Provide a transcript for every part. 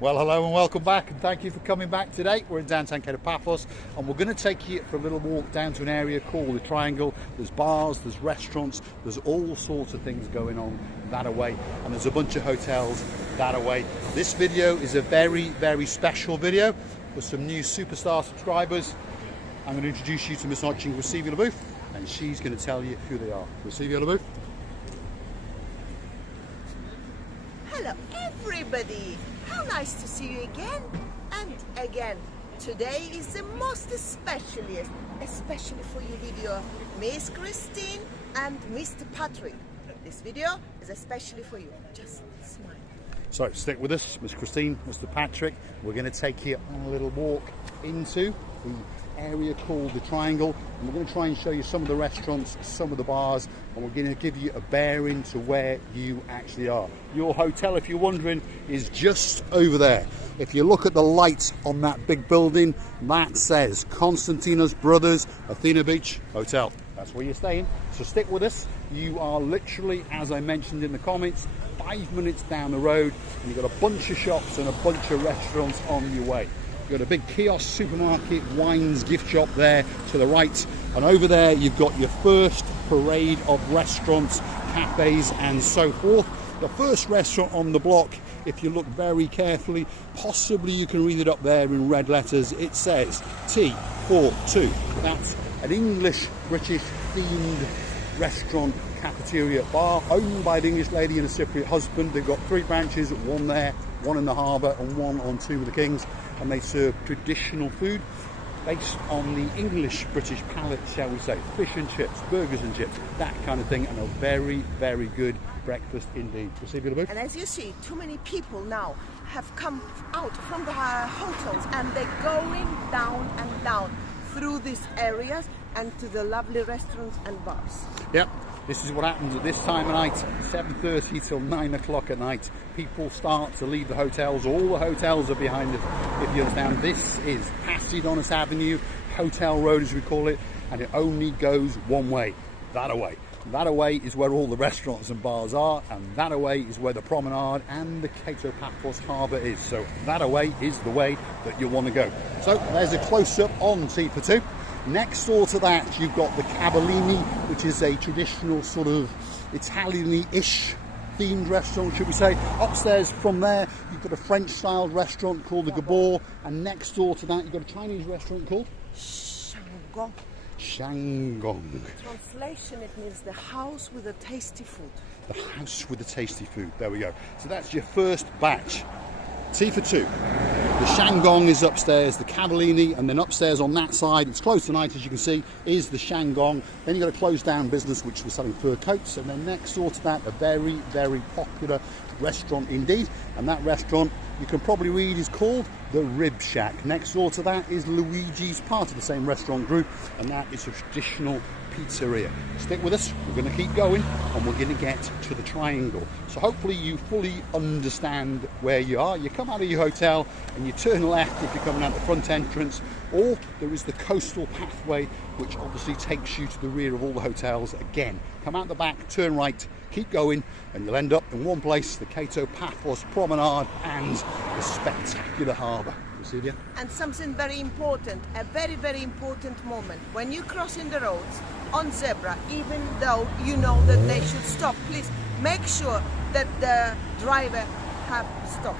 Well, hello and welcome back, and thank you for coming back today. We're in downtown Paphos, and we're going to take you for a little walk down to an area called the Triangle. There's bars, there's restaurants, there's all sorts of things going on that away, and there's a bunch of hotels that away. This video is a very, very special video for some new superstar subscribers. I'm going to introduce you to Miss Receiving LaBooth, and she's going to tell you who they are. Receiving LaBooth. Hello everybody! How nice to see you again and again. Today is the most especially for you video, Miss Christine and Mr. Patrick. This video is especially for you. Just smile. So stick with us, Miss Christine, Mr. Patrick. We're going to take you on a little walk into the area called the Triangle, and we're going to try and show you some of the restaurants, some of the bars, and we're going to give you a bearing to where you actually are. Your hotel, if you're wondering, is just over there. If you look at the lights on that big building, that says Konstantinos Brothers Athena Beach Hotel. That's where you're staying, so stick with us. You are literally, as I mentioned in the comments, 5 minutes down the road, and you've got a bunch of shops and a bunch of restaurants on your way. You've got a big kiosk, supermarket, wines, gift shop there to the right, and over there you've got your first parade of restaurants, cafes and so forth. The first restaurant on the block, if you look very carefully, possibly you can read it up there in red letters, it says T42. That's an English-British themed restaurant, cafeteria, bar owned by the English lady and a Cypriot husband. They've got 3 branches, one there, one in the harbour and one on Two of the Kings, and they serve traditional food based on the English-British palate, shall we say. Fish and chips, burgers and chips, that kind of thing, and a very, very good breakfast indeed. And as you see, too many people now have come out from the hotels, and they're going down and down through these areas and to the lovely restaurants and bars. Yep. This is what happens at this time of night, 7:30 till 9 o'clock at night. People start to leave the hotels. All the hotels are behind us, if you understand. This is Passidonis Avenue, Hotel Road as we call it, and it only goes one way, that away. That away is where all the restaurants and bars are, and that away is where the promenade and the Triangle Paphos harbour is. So that away is the way that you want to go. So there's a close-up on T42. Next door to that, you've got the Cavallini, which is a traditional sort of Italian-ish themed restaurant, should we say. Upstairs from there, you've got a French-styled restaurant called the Gabor, and next door to that, you've got a Chinese restaurant called Shanggong. Shanggong. Translation, it means the house with the tasty food. The house with the tasty food. There we go. So that's your first batch. T for 2. The Shanggong is upstairs, the Cavallini, and then upstairs on that side, it's closed tonight as you can see, is the Shanggong. Then you've got a closed down business which was selling fur coats, and then next door to that, a very, very popular restaurant indeed, and that restaurant you can probably read is called the Rib Shack. Next door to that is Luigi's, part of the same restaurant group, and that is a traditional pizzeria. Stick with us, we're going to keep going, and we're going to get to the Triangle. So hopefully you fully understand where you are. You come out of your hotel and you turn left if you're coming out the front entrance, or there is the coastal pathway which obviously takes you to the rear of all the hotels. Again, come out the back, turn right, keep going, and you'll end up in one place, the Triangle Paphos promenade and the spectacular harbour. And something very important, a very, very important moment. When you cross in the roads on zebra, even though you know that they should stop, please make sure that the driver have stopped.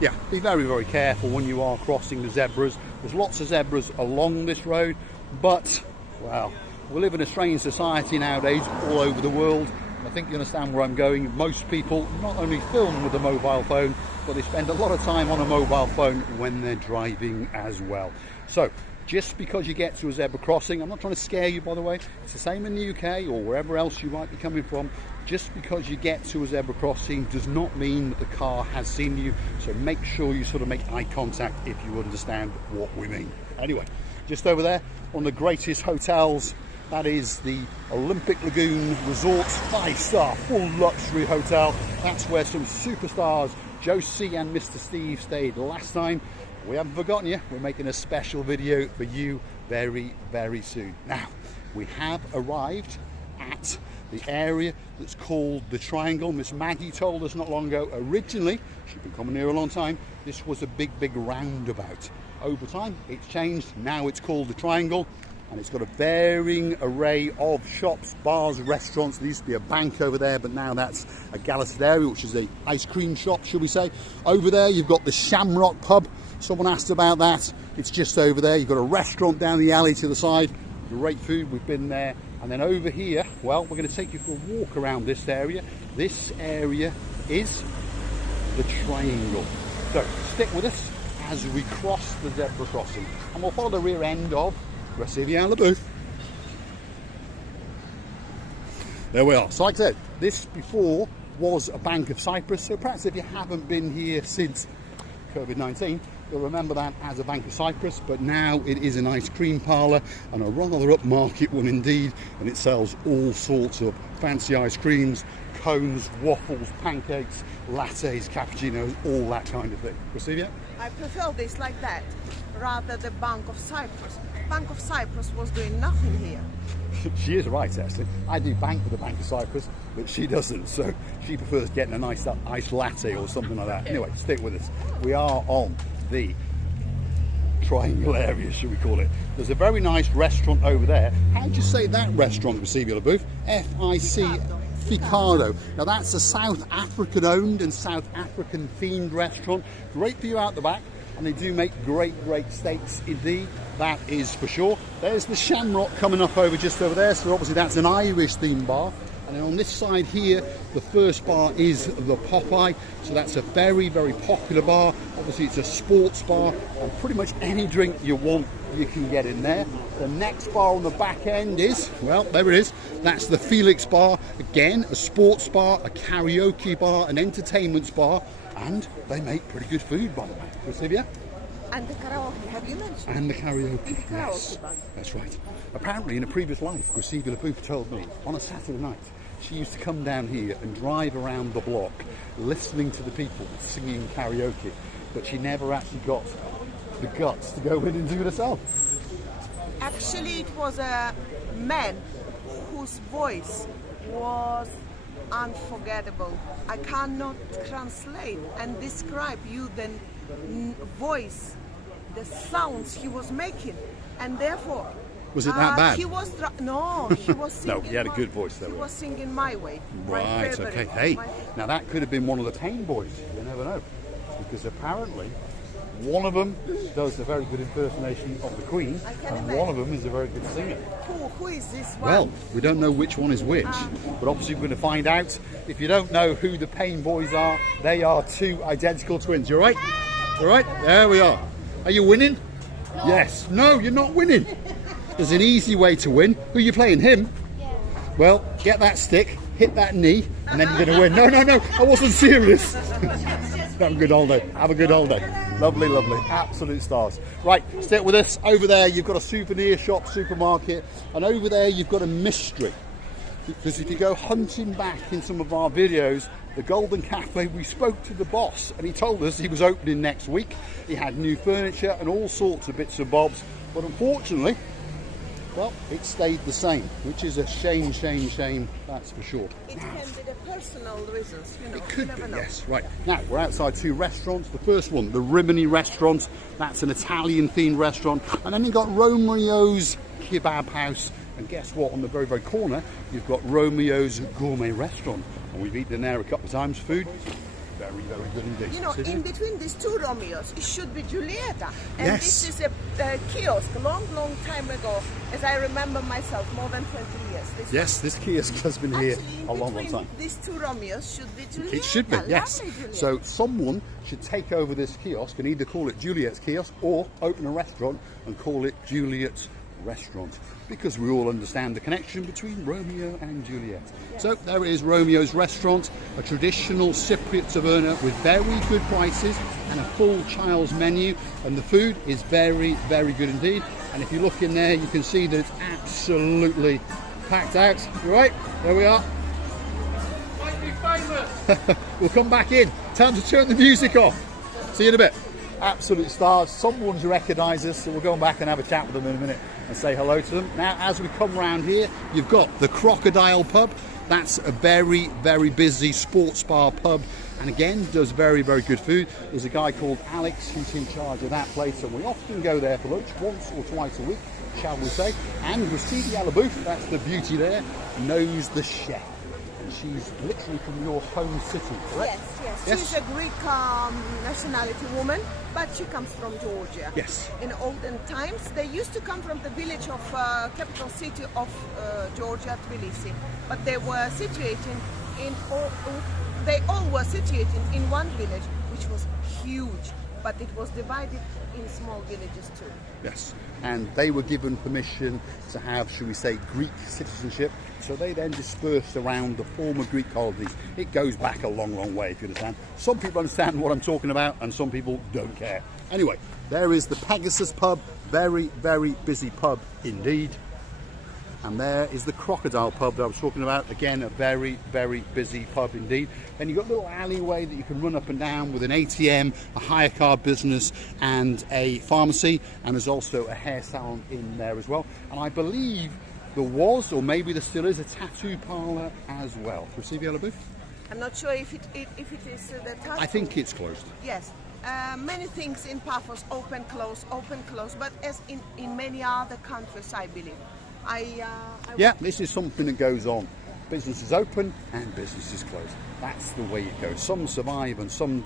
Yeah, be very, very careful when you are crossing the zebras. There's lots of zebras along this road, but, well, we live in a strange society nowadays all over the world. I think you understand where I'm going. Most people not only film with a mobile phone, but they spend a lot of time on a mobile phone when they're driving as well. So just because you get to a zebra crossing, I'm not trying to scare you, by the way, it's the same in the UK or wherever else you might be coming from. Just because you get to a zebra crossing does not mean that the car has seen you, so make sure you sort of make eye contact if you understand what we mean. Anyway, just over there, one of the greatest hotels, that is the Olympic Lagoon Resorts 5-star full luxury hotel. That's where some superstars, Josie and Mr. Steve, stayed last time. We haven't forgotten you. We're making a special video for you very, very soon. Now, we have arrived at the area that's called the Triangle. Miss Maggie told us not long ago, originally, she's been coming here a long time, this was a big roundabout. Over time, it's changed. Now it's called the Triangle, and it's got a varying array of shops, bars, restaurants. There used to be a bank over there, but now that's a Gallatin area, which is a ice cream shop, should we say. Over there, you've got the Shamrock pub. Someone asked about that. It's just over there. You've got a restaurant down the alley to the side. Great food, we've been there. And then over here, well, we're going to take you for a walk around this area. This area is the Triangle. So stick with us as we cross the zebra crossing, and we'll follow the rear end of Recevia Le Booth. There we are. So like I said, this before was a Bank of Cyprus, so perhaps if you haven't been here since COVID-19, you'll remember that as a Bank of Cyprus, but now it is an ice cream parlour, and a rather upmarket one indeed, and it sells all sorts of fancy ice creams, cones, waffles, pancakes, lattes, cappuccinos, all that kind of thing. Recevia? I prefer this like that, rather than Bank of Cyprus. Bank of Cyprus was doing nothing here. She is right, actually. I do bank with the Bank of Cyprus, but she doesn't, so she prefers getting a nice iced latte or something like that. Anyway, stick with us. We are on the Triangle area, should we call it. There's a very nice restaurant over there. How'd you say that restaurant, Recevia Le Booth? F-I-C... Ficado. Now that's a South African owned and South African themed restaurant. Great view out the back, and they do make great steaks indeed, that is for sure. There's the Shamrock coming up over just over there, so obviously that's an Irish themed bar. And then on this side here, the first bar is the Popeye, so that's a very popular bar. Obviously it's a sports bar, and pretty much any drink you want you can get in there. The next bar on the back end is, well, there it is, that's the Felix bar. Again, a sports bar, a karaoke bar, an entertainment bar, and they make pretty good food, by the way. Recevia? And the karaoke, have you mentioned? And the karaoke, Karaoke yes, bar. that's right. Apparently in a previous life, Recevia Le Booth told me, on a Saturday night, she used to come down here and drive around the block listening to the people singing karaoke, but she never actually got the guts to go in and do it herself. Actually, it was a man whose voice was unforgettable. I cannot translate and describe you the voice, the sounds he was making, and therefore... Was it that bad? He was no, he was singing. No, he had a good voice though. He was singing My Way. Right, okay. Hey, now that could have been one of the Pain Boys. You never know, because apparently one of them does a very good impersonation of the Queen, and one of them is a very good singer. Who is this one? Well, we don't know which one is which, but obviously we're going to find out. If you don't know who the Pain Boys are, they are two identical twins. You all right? All right? There we are. Are you winning? No. Yes. No, you're not winning. There's an easy way to win. Who are you playing? Him? Yeah. Well, get that stick, hit that knee, and then you're going to win. No, I wasn't serious. Have a good holiday. Have a good holiday. Lovely. Absolute stars. Right, stick with us. Over there, you've got a souvenir shop, supermarket, and over there, you've got a mystery. Because if you go hunting back in some of our videos, the Golden Cafe, we spoke to the boss, and he told us he was opening next week. He had new furniture and all sorts of bits and bobs, but unfortunately, well, it stayed the same, which is a shame, that's for sure. It can be the personal reasons, you know. It could be, yes. Right, now we're outside two restaurants. The first one, the Rimini restaurant, that's an Italian-themed restaurant. And then you've got Romeo's Kebab House. And guess what, on the very corner, you've got Romeo's Gourmet Restaurant. And we've eaten there a couple of times, food. Very good indeed. You know, in between these two Romeos, it should be Giulietta. And yes. This is a kiosk, long time ago, as I remember myself, more than 20 years. This kiosk has been here a long time. These two Romeos should be Giulietta. It should be, yes. So someone should take over this kiosk and either call it Juliet's kiosk or open a restaurant and call it Juliet's Restaurant, because we all understand the connection between Romeo and Juliet. Yes. So there it is, Romeo's Restaurant, a traditional Cypriot taverna with very good prices and a full child's menu, and the food is very good indeed. And if you look in there, you can see that it's absolutely packed out. Right, there we are. Might be famous. We'll come back in. Time to turn the music off. See you in a bit. Absolute stars. Someone's recognised us, so we'll go back and have a chat with them in a minute. and say hello to them. Now, as we come round here, you've got the Crocodile Pub. That's a very, very busy sports bar pub, and again, does very, very good food. There's a guy called Alex who's in charge of that place, and we often go there for lunch once or twice a week, shall we say. And Rashidi Alabouf, that's the beauty there, knows the chef. And she's literally from your home city, correct? Yes. She's a Greek nationality woman, but she comes from Georgia. Yes. In olden times, they used to come from the village of capital city of Georgia, Tbilisi, but they were situated they all were situated in one village, which was huge, but it was divided in small villages too. Yes, and they were given permission to have, shall we say, Greek citizenship, so they then dispersed around the former Greek colonies. It goes back a long, long way, if you understand. Some people understand what I'm talking about, and some people don't care. Anyway, there is the Pegasus pub, very, very busy pub indeed. And there is the Crocodile pub that I was talking about. Again, a very, very busy pub indeed. Then you've got a little alleyway that you can run up and down with an ATM, a hire car business, and a pharmacy. And there's also a hair salon in there as well. And I believe there was, or maybe there still is, a tattoo parlour as well. Receive yellow booth? I'm not sure if it is the tattoo. I think it's closed. Yes. Many things in Paphos open, close, but as in many other countries, I believe. Yeah, this is something that goes on. Business is open and business is closed. That's the way it goes. Some survive and some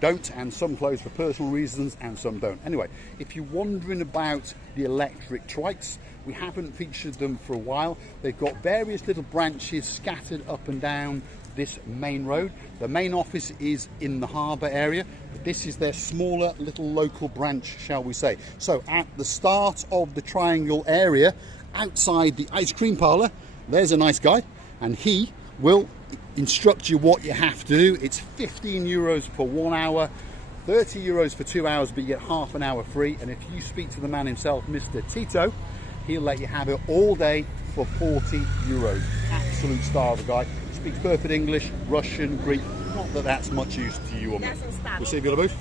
don't, and some close for personal reasons and some don't. Anyway, if you're wondering about the electric trikes, we haven't featured them for a while. They've got various little branches scattered up and down this main road. The main office is in the harbour area. This is their smaller little local branch, shall we say. So at the start of the Triangle area, outside the ice cream parlour, there's a nice guy, and he will instruct you what you have to do. It's 15 euros for 1 hour, 30 euros for 2 hours, but you get half an hour free. And if you speak to the man himself, Mr. Tito, he'll let you have it all day for 40 euros. Absolute star of a guy. Speaks perfect English, Russian, Greek. Not that that's much use to you or me. Receive your booth.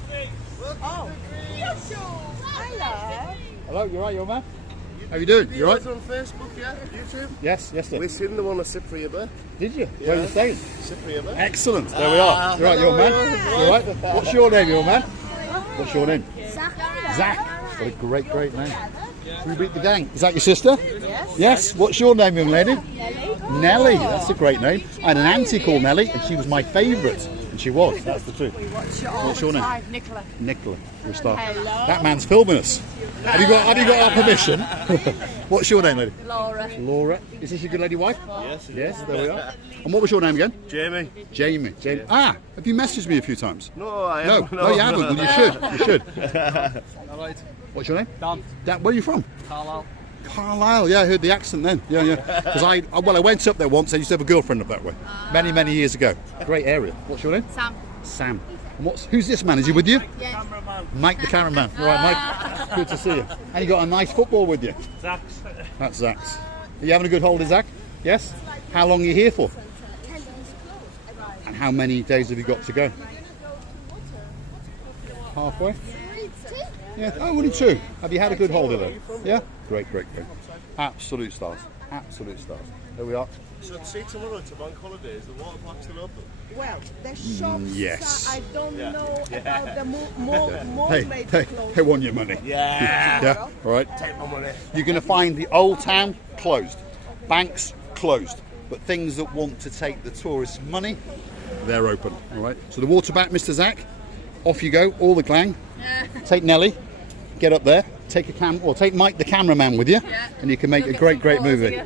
Oh, hello. Hello, you alright, young man? How you doing? You alright? On Facebook, yeah? YouTube? Yes, yes sir. We seen the one at Cyprus. Did you? Yeah. Where are you staying? Cyprus. Excellent. There we are. You're right, young man. You alright? What's your name, young man? What's your name? Zach. What a great, great name. Can we beat the gang? Is that your sister? Yes. Yes. What's your name, young lady? Nelly. That's a great name. I had an auntie called Nelly, and she was my favourite. And she was. That's the truth. What's your name? Nicola. Nicola. You're a star. Hello. That man's filming us. Have you got our permission? What's your name, lady? Laura. Laura. Is this your good lady wife? Yes. Yes, there we are. And what was your name again? Jamie. Jamie. Jamie. Ah, have you messaged me a few times? No, I No, haven't. no, you haven't. Well, you should. You should. Alright. What's your name? Dan. Dan. Where are you from? Carlisle. Carlisle. Yeah, I heard the accent then. Yeah, yeah. Because I went up there once. I used to have a girlfriend up that way, many, many years ago. Great area. What's your name? Sam. Sam. And who's this man? Is he with you? Yeah. Mike, the cameraman. All right, Mike. Good to see you. And you got a nice football with you. Zach's. That's Zach's. Are you having a good holiday, Zach? Yes. How long are you here for? And how many days have you got to go? Halfway? Yeah. Oh, only 2. Have you had a good holiday though? Yeah? Great, great, great. Absolute stars. Absolute stars. There we are. So see tomorrow to bank holidays, the water park's still open. Well, the shops, yes. I don't know about the mall Hey, maybe hey, closed. they want your money. Yeah. Yeah, all right. Take my money. You're going to find the old town closed, banks closed, but things that want to take the tourists' money, they're open. All right. So the water back, Mr. Zach. Off you go, all the clang. Take Nelly, get up there. Take take Mike, the cameraman, with you, and you can make a great, great movie.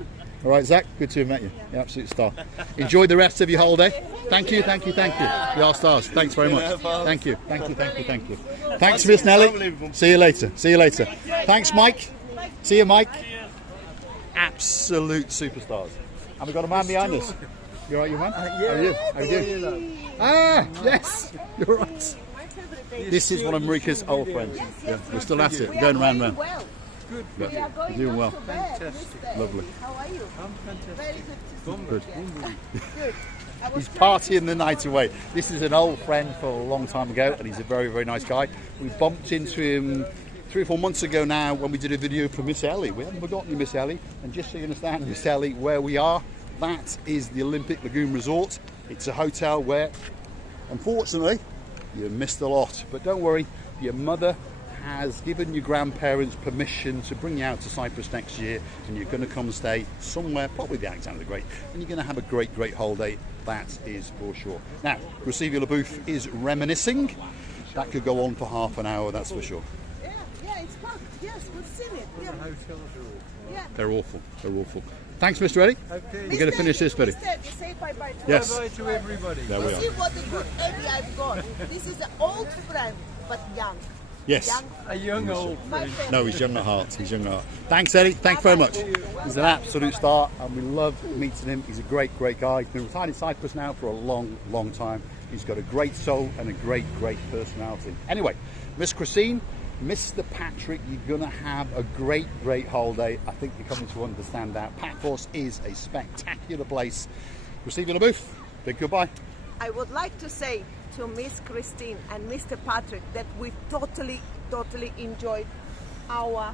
All right, Zach. Good to have met you. You're an absolute star. Enjoy the rest of your holiday. Thank you, thank you, thank you. You are stars. Thanks very much. Thank you, thank you, thank you, thank you. Thanks, Miss Nelly. See you later. See you later. Thanks, Mike. See you, Mike. Absolute superstars. And we've got a man behind us. You all right, you man? How are you? How are you doing? Ah, yes. You're right. This is one of Marika's old friends. Yeah, we're still at it. We're going round and round. Well. Good. We are Yeah. going You're doing well. not so bad, Mr. Lovely. How are you? I'm fantastic. Very good to see you. Good. Good. I was He's partying the night away. This is an old friend from a long time ago, and he's a very, very nice guy. We bumped into him 3 or 4 months ago now when we did a video for Miss Ellie. We haven't forgotten you, Miss Ellie. And just so you understand, Miss Ellie, where we are, that is the Olympic Lagoon Resort. It's a hotel where, unfortunately, you missed a lot. But don't worry, your mother has given your grandparents permission to bring you out to Cyprus next year, and you're going to come and stay somewhere, probably the Alexander the Great, and you're going to have a great, great holiday. That is for sure. Now, Receiver Booth is reminiscing. That could go on for half an hour, that's for sure. Yeah, it's packed. Yes, we've seen it. Yeah. Yeah. They're awful. They're awful. Thanks, Mr. Eddie. Okay. We're going to finish this video. Mr. Say bye-bye. Yes. Bye to everybody. There we See are. what a good Eddie I've got. This is an old friend, but young. Yes. Young. A young old My friend. friend. No, he's young at heart. He's young at heart. Thanks, Eddie. Thanks very much. He's an absolute star, and we love meeting him. He's a great, great guy. He's been retired in Cyprus now for a long, long time. He's got a great soul and a great, great personality. Anyway, Miss Christine, Mr. Patrick, you're going to have a great, great holiday. I think you're coming to understand that. Paphos is a spectacular place. Receiver Booth, big goodbye. I would like to say to Miss Christine and Mr. Patrick that we totally enjoyed our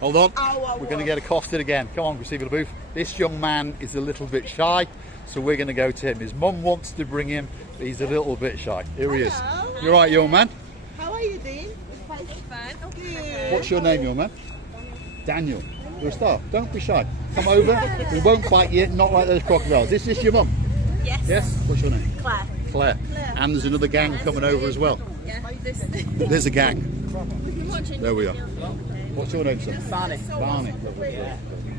Hold on. Our We're going to work. get accosted again. Come on, Receiver Booth. This young man is a little bit shy, so we're going to go to him. His mum wants to bring him, but he's a little bit shy. Here he is. Hello. You're right, young man. How are you doing? Fine. Good. What's your name, young man? Daniel. You're a star. Don't be shy. Come over. We won't bite you. Not like those crocodiles. Is this your mum? Yes. Yes. What's your name? Claire. Claire. And there's another gang coming over as well. Yeah. This. There's a gang. There we are. What's your name, sir? Barney. Barney.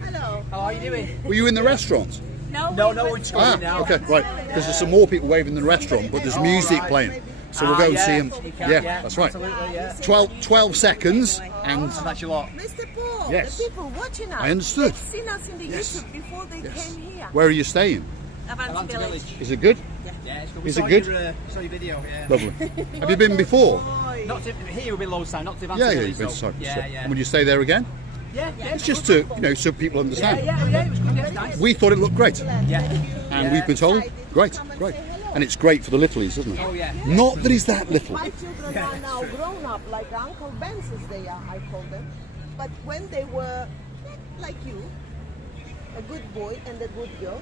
Hello. How are you doing? Were you in the restaurant? No, No, it's going now. Okay, right. Because there's some more people waving in the restaurant, but there's music playing. So we'll go and see him. Yeah, that's right. Absolutely, yeah. 12 seconds and That's your lot. Mr. Paul, Yes. the people watching us. I understood. They've seen us in the YouTube before they came here. where are you staying? Avanti Village. Is it good? Yeah, it's good. Is We it saw good? Saw your video, yeah. Lovely. Have you been before? Boy. Not to, here will be low sign, not to Avanti Yeah, Village, you've been to though. Cyprus. Yeah, yeah. And would you stay there again? Yeah, yeah. It's just to, so people understand. Yeah, it was good, yeah, it's nice. We thought it looked great. Yeah. And we've been told, great, great. And it's great for the littlies, isn't it? Oh, yeah. Not that he's that little. My children are now grown up, like Uncle Ben's they are, I call them. But when they were like you, a good boy and a good girl,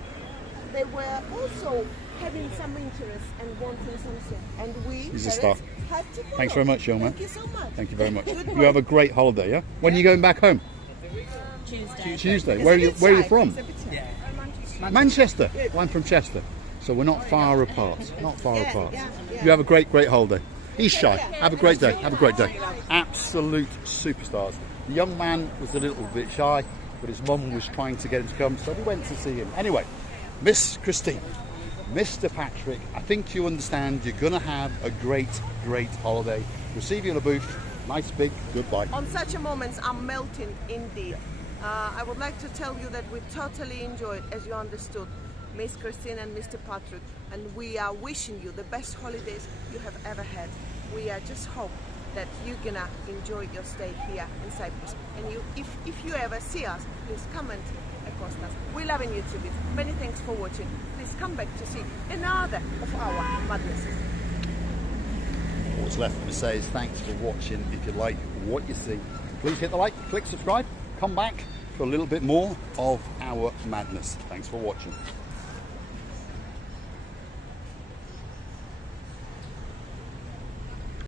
they were also having some interest and wanting something. And we He's a parents star. had to follow. Thanks very much, young man. Thank you so much. Thank you very much. Good You have a great holiday, yeah? When are you going back home? Tuesday. Tuesday. Where are you from? Yeah. Manchester. Well, I'm from Chester. So we're not far apart. Not far apart. yeah. You have a great, great holiday. He's shy. Have a great day. Have a great day. Absolute superstars. The young man was a little bit shy, but his mum was trying to get him to come, so we went to see him. Anyway, Miss Christine, Mr. Patrick, I think you understand you're going to have a great, great holiday. Receive you in a booth. Nice big goodbye. On such a moments, I'm melting indeed. I would like to tell you that we totally enjoyed, as you understood, Miss Christine and Mr. Patrick, and we are wishing you the best holidays you have ever had. We just hope that you're gonna enjoy your stay here in Cyprus. And if you ever see us, please comment across us. We love you to bits. Many thanks for watching. Please come back to see another of our madnesses. What's left to say is thanks for watching. If you like what you see, please hit the like, click subscribe, come back for a little bit more of our madness. Thanks for watching.